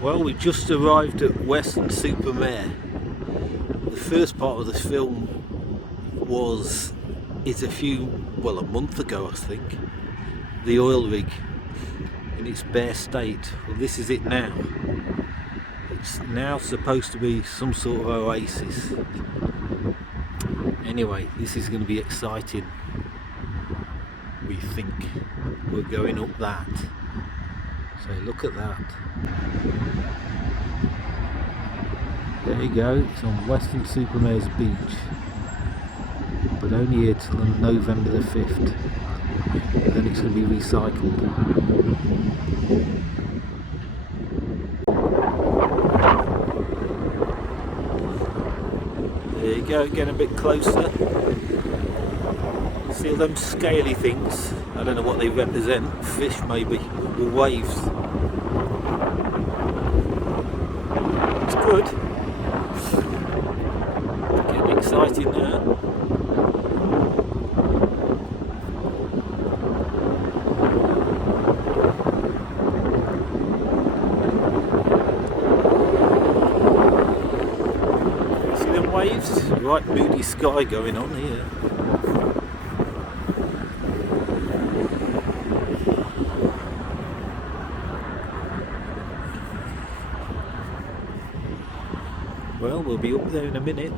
Well, we just arrived at Weston Super Mare. The first part of this film is a month ago I think. The oil rig in its bare state. Well, this is it now. It's now supposed to be some sort of oasis. Anyway, this is going to be exciting. We think we're going up that. So look at that. There you go, it's on Weston Super Mare's beach. But only here till November the 5th. And then it's going to be recycled. There you go, getting a bit closer. See all them scaly things? I don't know what they represent. Fish maybe, or waves. It's good. Getting excited now. See them waves? Right moody sky going on here. Well, we'll be up there in a minute.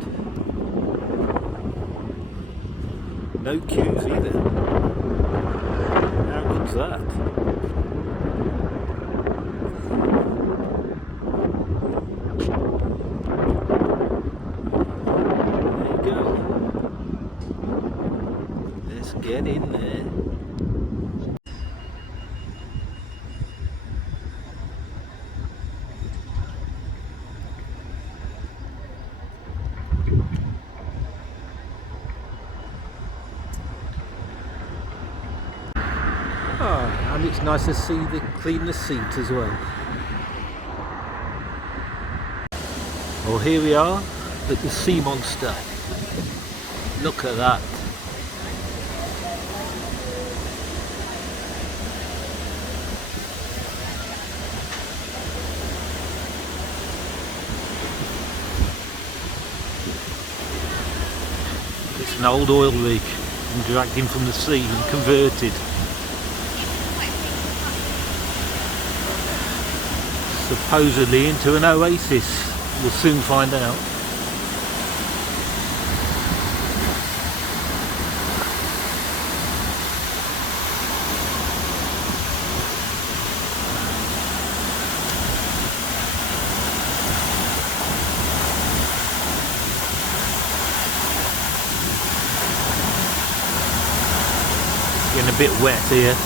No queues either. How good's that? There you go. Let's get in there. And it's nice to see the clean the seat as well. Well, here we are at the sea monster. Look at that. It's an old oil rig and dragged in from the sea and converted. Supposedly into an oasis. We'll soon find out. It's getting a bit wet here.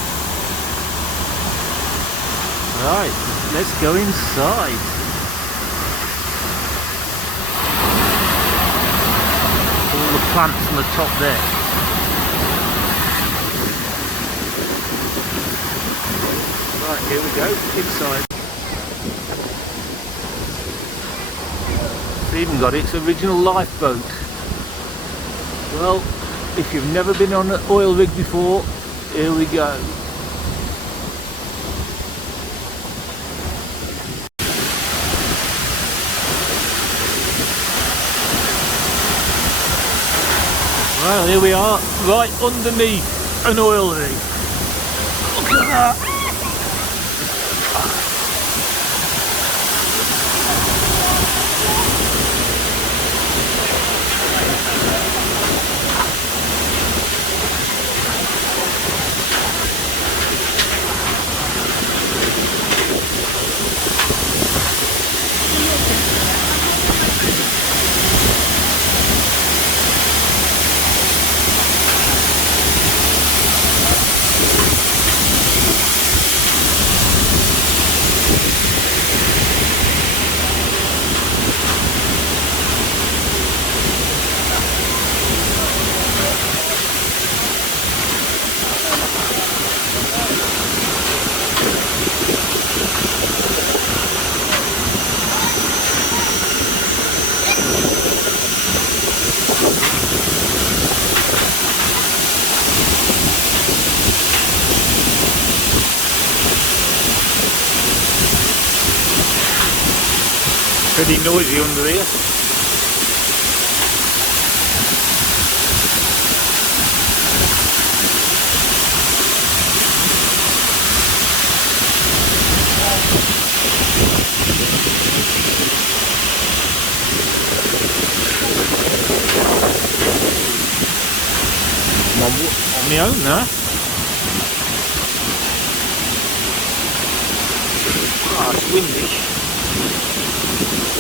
Right, let's go inside. All the plants on the top there. Right, here we go, inside. It's even got its original lifeboat. Well, if you've never been on an oil rig before, here we go. Well, here we are, right underneath an oil rig. Look at that! Pretty noisy under here. I'm on my own now. Ah, it's windy.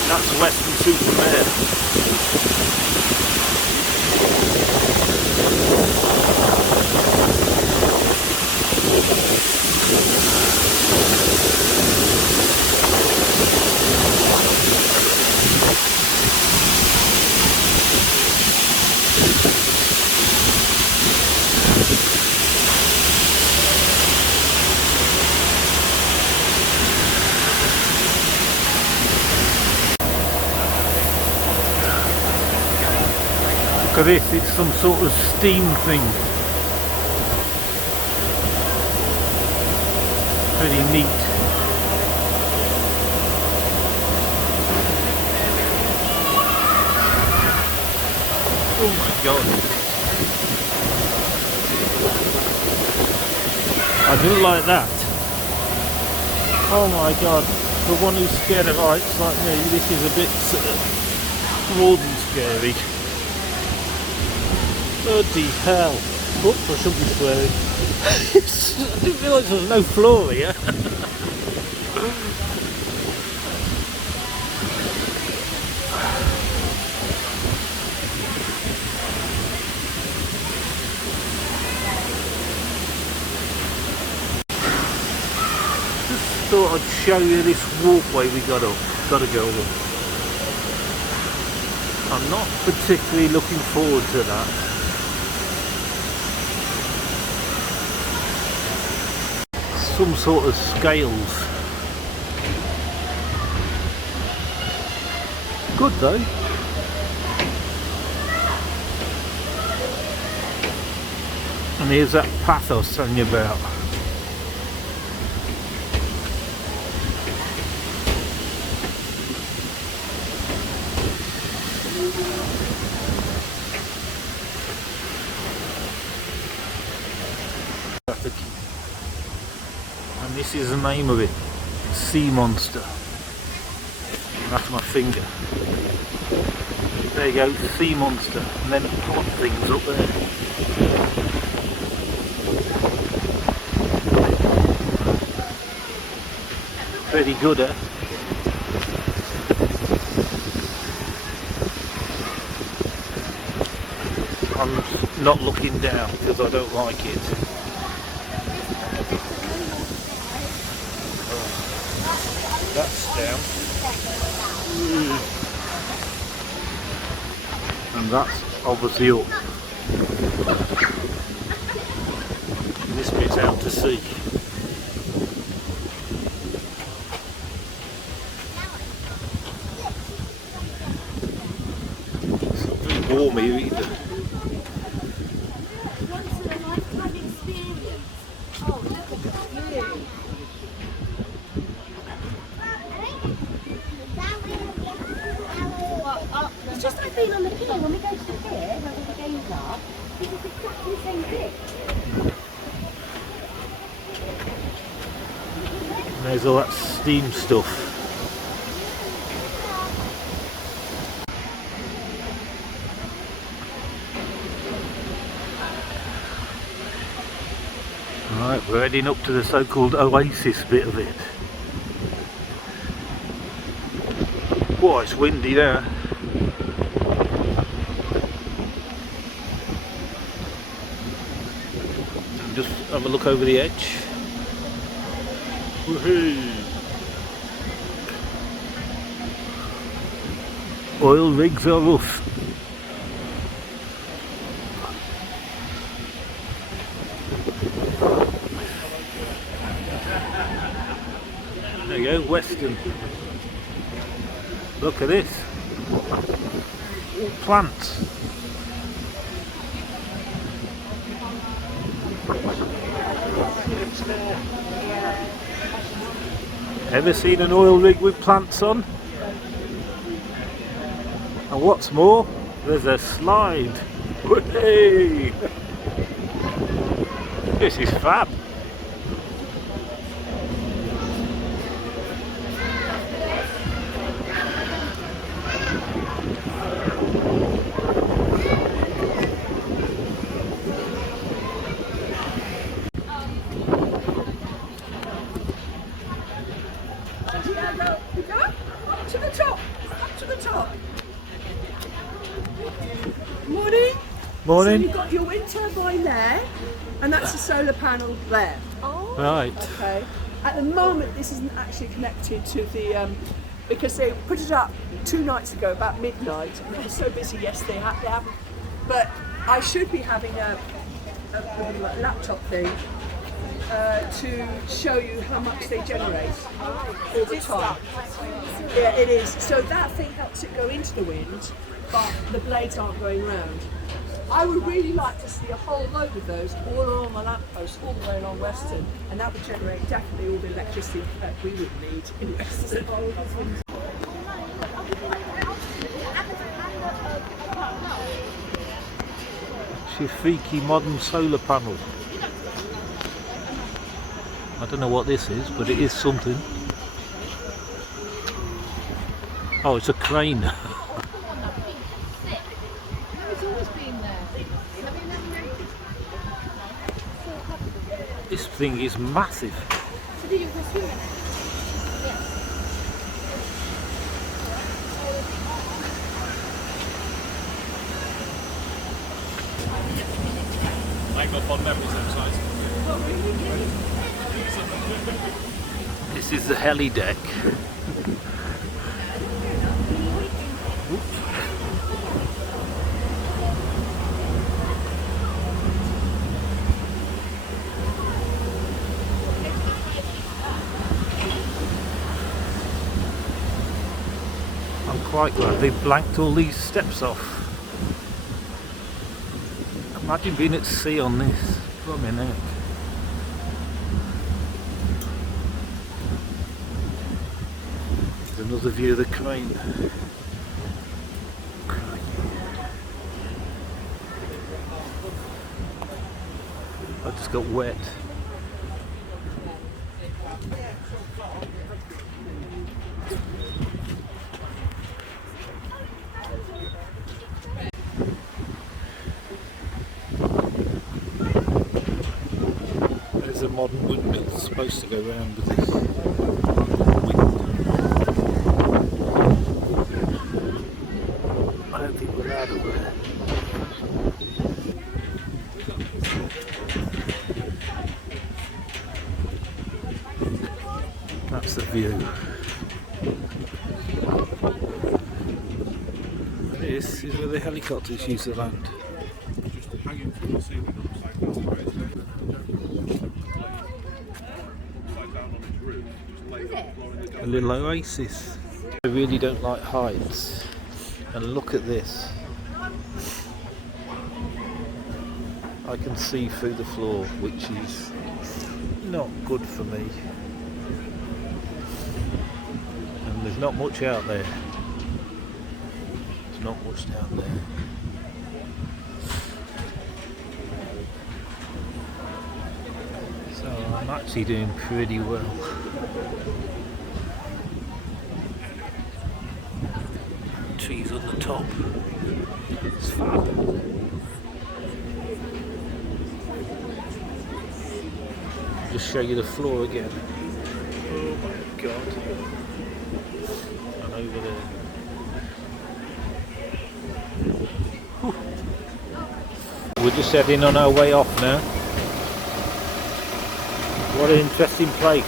That's Weston Super Mare. Look at this, it's some sort of steam thing. Pretty neat. Oh my god. I didn't like that. Oh my god. The one who's scared of heights like me, this is a bit more than scary. Bloody hell. Oops, I shouldn't be swearing. I didn't realise there was no floor here. Just thought I'd show you this walkway we got to go up. I'm not particularly looking forward to that. Some sort of scales. Good though. And here's that path I was telling you about. And this is the name of it, Sea Monster. That's my finger. There you go, Sea Monster, and then pot things up there. Pretty good, eh? I'm not looking down because I don't like it. That's down. And that's obviously up. This bit's out to sea. It's not very warm here either. It's just like being on the pier when we go to the pier, where all the games are, it's exactly the same thing. There's all that steam stuff. Alright, we're heading up to the so-called Oasis bit of it. Boy, it's windy there. Just have a look over the edge. Woohoo! Oil rigs are rough. There you go, Weston. Look at this. All plants. Ever seen an oil rig with plants on? And what's more, there's a slide. Hey! This is fab. Up to the top, up to the top. Morning. Morning. So you've got your wind turbine there, and that's a solar panel there. Right. Okay. At the moment, this isn't actually connected to the, because they put it up 2 nights ago, about midnight, and it was so busy yesterday, they haven't. But I should be having a laptop thing to show you how much they generate all the time. Yeah, it is. So that thing helps it go into the wind, but the blades aren't going round. I would really like to see a whole load of those all along the lamppost, all the way along Weston, and that would generate definitely all the electricity that we would need in Weston. Shifiki modern solar panel. I don't know what this is, but it is something. Oh, it's a crane. This thing is massive. I ain't got fond memories of size. This is the heli deck. I'm quite glad they blanked all these steps off. Imagine being at sea on this. Blimey neck. There's another view of the crane. I just got wet. There's a modern windmill supposed to go round with this wind. I don't think we're out of there. That's the view. This is where the helicopters used to land. Just hanging from the ceiling upside down on its roof. Just lay on the floor in the A little oasis. I really don't like heights. And look at this. I can see through the floor, which is not good for me. And there's not much out there. There's not much down there. So I'm actually doing pretty well. Trees on the top. It's fab. Just show you the floor again. Oh my god. And over there. Whew. We're just heading on our way off now. What an interesting place.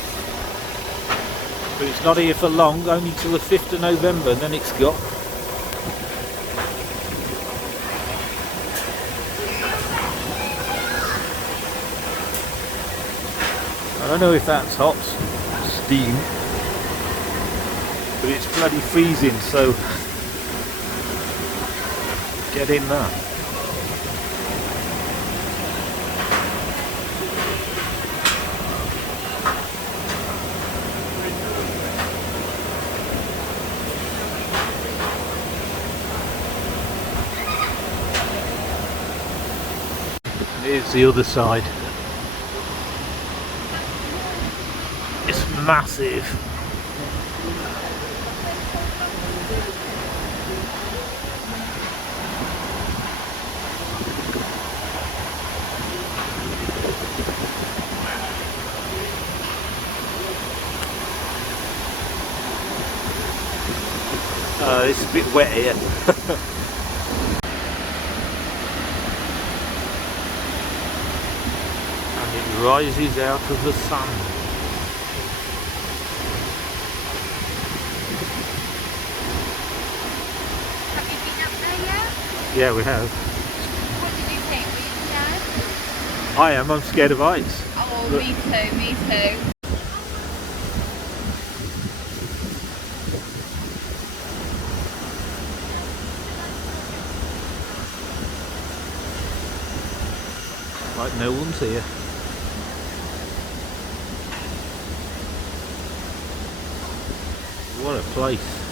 But it's not here for long, only till the 5th of November, and then it's got. I don't know if that's hot steam, but it's bloody freezing, so get in that. Here's the other side. It's massive. It's a bit wet here. And it rises out of the sun. Have you been up there yet? Yeah, we have. What did you think? Were you scared? I am, I'm scared of heights. Oh, Look. me too, me too. Like no one's here. What a place.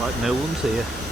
Like no one's here.